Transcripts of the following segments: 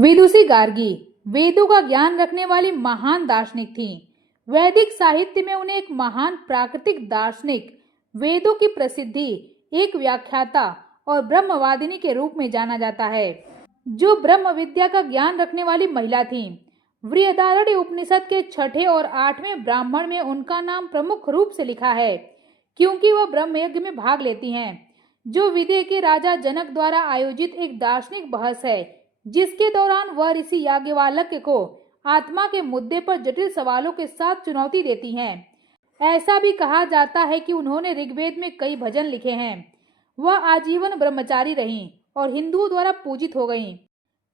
विदुषी गार्गी वेदों का ज्ञान रखने वाली महान दार्शनिक थीं। वैदिक साहित्य में उन्हें एक महान प्राकृतिक दार्शनिक, वेदों की प्रसिद्धि, एक व्याख्याता और ब्रह्मवादिनी के रूप में जाना जाता है, जो ब्रह्म विद्या का ज्ञान रखने वाली महिला थीं। बृहदारण्यक उपनिषद के 6ठे और 8वें ब्राह्मण में उनका नाम प्रमुख रूप से लिखा है, क्योंकि वह ब्रह्मयज्ञ में भाग लेती हैं, जो विदेह के राजा जनक द्वारा आयोजित एक दार्शनिक बहस है, जिसके दौरान वह ऋषि याज्ञवल्क्य को आत्मा के मुद्दे पर जटिल सवालों के साथ चुनौती देती हैं। ऐसा भी कहा जाता है कि उन्होंने ऋग्वेद में कई भजन लिखे हैं। वह आजीवन ब्रह्मचारी रहीं और हिंदुओं द्वारा पूजित हो गईं।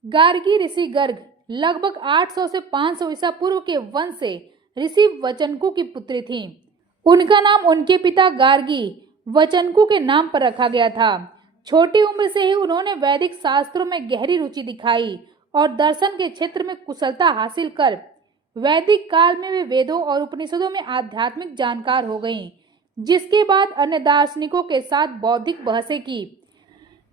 गार्गी ऋषि गर्ग लगभग 800 से 500 ईसा पूर्व के वंश से ऋषि वचनकु की पुत्री थीं। उनका नाम उनके पिता गार्गी वचनकु के नाम पर रखा गया था। छोटी उम्र से ही उन्होंने वैदिक शास्त्रों में गहरी रुचि दिखाई और दर्शन के क्षेत्र में कुशलता हासिल कर वैदिक काल में वे वेदों और उपनिषदों में आध्यात्मिक जानकार हो गईं, जिसके बाद अन्य दार्शनिकों के साथ बौद्धिक बहसें की।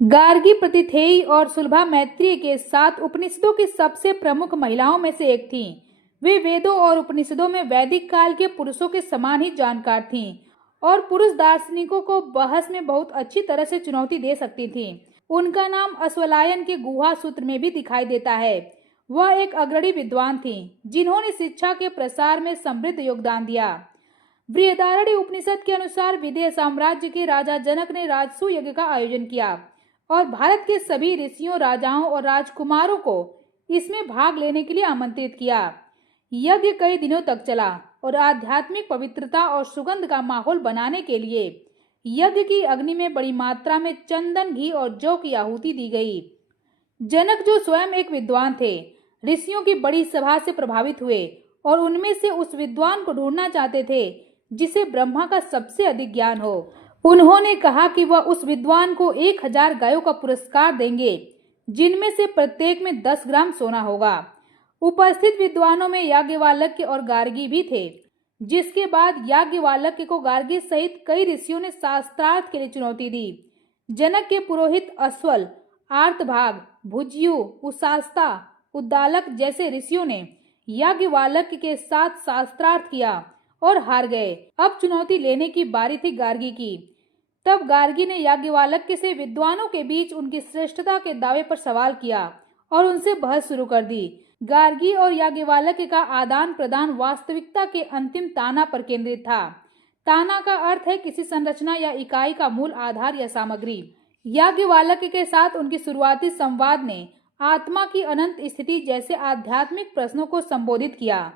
गार्गी प्रतिथेयी और सुलभा मैत्रेयी के साथ उपनिषदों की सबसे प्रमुख महिलाओं में से एक थीं। वे वेदों और उपनिषदों में वैदिक काल के पुरुषों के समान ही जानकार थीं और पुरुष दार्शनिकों को बहस में बहुत अच्छी तरह से चुनौती दे सकती थीं। उनका नाम अश्वलायन के गुहा सूत्र में भी दिखाई देता है। वह एक अग्रणी विद्वान थीं, जिन्होंने शिक्षा के प्रसार में समृद्ध योगदान दिया। बृहदारण्यक उपनिषद के अनुसार विदेह साम्राज्य के राजा जनक ने राजसूय यज्ञ का आयोजन किया और भारत के सभी ऋषियों, राजाओं और राजकुमारों को इसमें भाग लेने के लिए आमंत्रित किया। यज्ञ कई दिनों तक चला और आध्यात्मिक पवित्रता और सुगंध का माहौल बनाने के लिए यज्ञ की अग्नि में बड़ी मात्रा में चंदन, घी और जौ की आहुति दी गई। जनक, जो स्वयं एक विद्वान थे, ऋषियों की बड़ी सभा से प्रभावित हुए और उनमें से उस विद्वान को ढूंढना चाहते थे जिसे ब्रह्मा का सबसे अधिक ज्ञान हो। उन्होंने कहा कि वह उस विद्वान को 1000 गायों का पुरस्कार देंगे, जिनमें से प्रत्येक में 10 ग्राम सोना होगा। उपस्थित विद्वानों में याज्ञवल्क्य और गार्गी भी थे, जिसके बाद याज्ञवल्क्य को गार्गी सहित कई ऋषियों ने शास्त्रार्थ के लिए चुनौती दी। जनक के पुरोहित अश्वल, आर्तभाग, भुजयु, उशास्ता, उद्दालक जैसे ऋषियों ने याज्ञवल्क्य के साथ शास्त्रार्थ किया और हार गए। अब चुनौती लेने की बारी थी गार्गी की। तब गार्गी ने याज्ञवल्क्य से विद्वानों के बीच उनकी श्रेष्ठता के दावे पर सवाल किया और उनसे बहस शुरू कर दी। गार्गी और याज्ञवल्क्य का आदान प्रदान वास्तविकता के अंतिम ताना पर केंद्रित था। ताना का अर्थ है किसी संरचना या इकाई का मूल आधार या सामग्री। याज्ञवल्क्य के साथ उनकी शुरुआती संवाद ने आत्मा की अनंत स्थिति जैसे आध्यात्मिक प्रश्नों को संबोधित किया।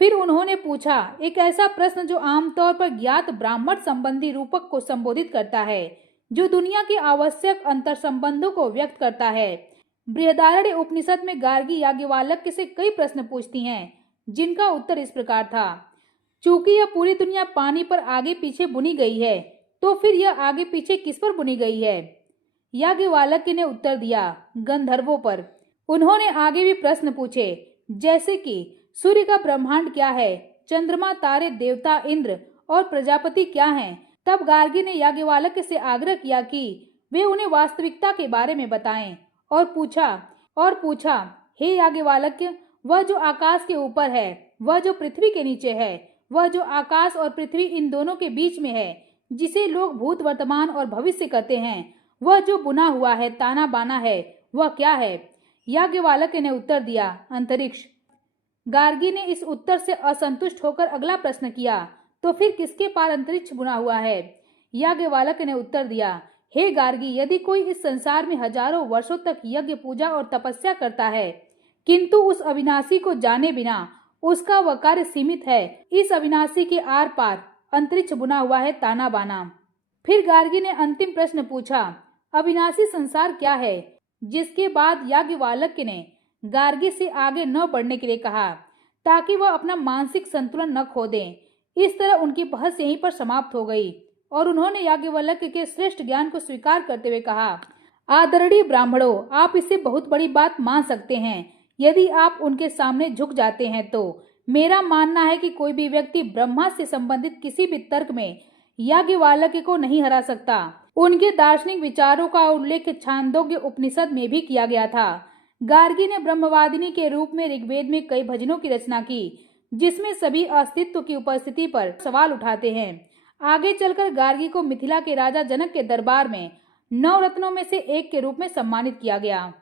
फिर उन्होंने पूछा एक ऐसा प्रश्न जो आमतौर पर ज्ञात ब्राह्मण संबंधी रूपक को संबोधित करता है, जो दुनिया के आवश्यक अंतर संबंधों को व्यक्त करता है। बृहदारण्यक उपनिषद में गार्गी याज्ञवल्क्य से कई प्रश्न पूछती हैं, जिनका उत्तर इस प्रकार था। चूंकि यह पूरी दुनिया पानी पर आगे पीछे बुनी गई है, तो फिर यह आगे पीछे किस पर बुनी गई है? याज्ञवल्क्य ने उत्तर दिया, गंधर्वों पर। उन्होंने आगे भी प्रश्न पूछे, जैसे कि सूर्य का ब्रह्मांड क्या है, चंद्रमा, तारे, देवता, इंद्र और प्रजापति क्या हैं? तब गार्गी ने याज्ञवल्क्य से आग्रह किया कि वे उन्हें वास्तविकता के बारे में बताएं और पूछा, हे याज्ञवल्क्य, वह जो आकाश के ऊपर है, वह जो पृथ्वी के नीचे है, वह जो आकाश और पृथ्वी इन दोनों के बीच में है, जिसे लोग भूत, वर्तमान और भविष्य कहते हैं, वह जो बुना हुआ है, ताना बाना है, वह क्या है? याज्ञवल्क्य ने उत्तर दिया, अंतरिक्ष। गार्गी ने इस उत्तर से असंतुष्ट होकर अगला प्रश्न किया, तो फिर किसके पार अंतरिक्ष बुना हुआ है? याज्ञवल्क्य ने उत्तर दिया, हे गार्गी, यदि कोई इस संसार में हजारों वर्षों तक यज्ञ, पूजा और तपस्या करता है, किंतु उस अविनाशी को जाने बिना उसका वह कार्य सीमित है, इस अविनाशी के आर पार अंतरिक्ष बुना हुआ है, ताना बाना। फिर गार्गी ने अंतिम प्रश्न पूछा, अविनाशी संसार क्या है? जिसके बाद याज्ञवल्क्य ने गार्गी से आगे न बढ़ने के लिए कहा, ताकि वह अपना मानसिक संतुलन न खो दें। इस तरह उनकी बहस यहीं पर समाप्त हो गई और उन्होंने याज्ञवल्क्य के श्रेष्ठ ज्ञान को स्वीकार करते हुए कहा, आदरणीय ब्राह्मणों, आप इसे बहुत बड़ी बात मान सकते हैं यदि आप उनके सामने झुक जाते हैं तो। मेरा मानना है कि कोई भी व्यक्ति ब्रह्मा से संबंधित किसी भी तर्क में याज्ञवल्क्य को नहीं हरा सकता। उनके दार्शनिक विचारों का उल्लेख छांदोग्य उपनिषद में भी किया गया था, गार्गी ने ब्रह्मवादिनी के रूप में ऋग्वेद में कई भजनों की रचना की, जिसमें सभी अस्तित्व की उपस्थिति पर सवाल उठाते हैं। आगे चलकर गार्गी को मिथिला के राजा जनक के दरबार में 9 रत्नों में से एक के रूप में सम्मानित किया गया।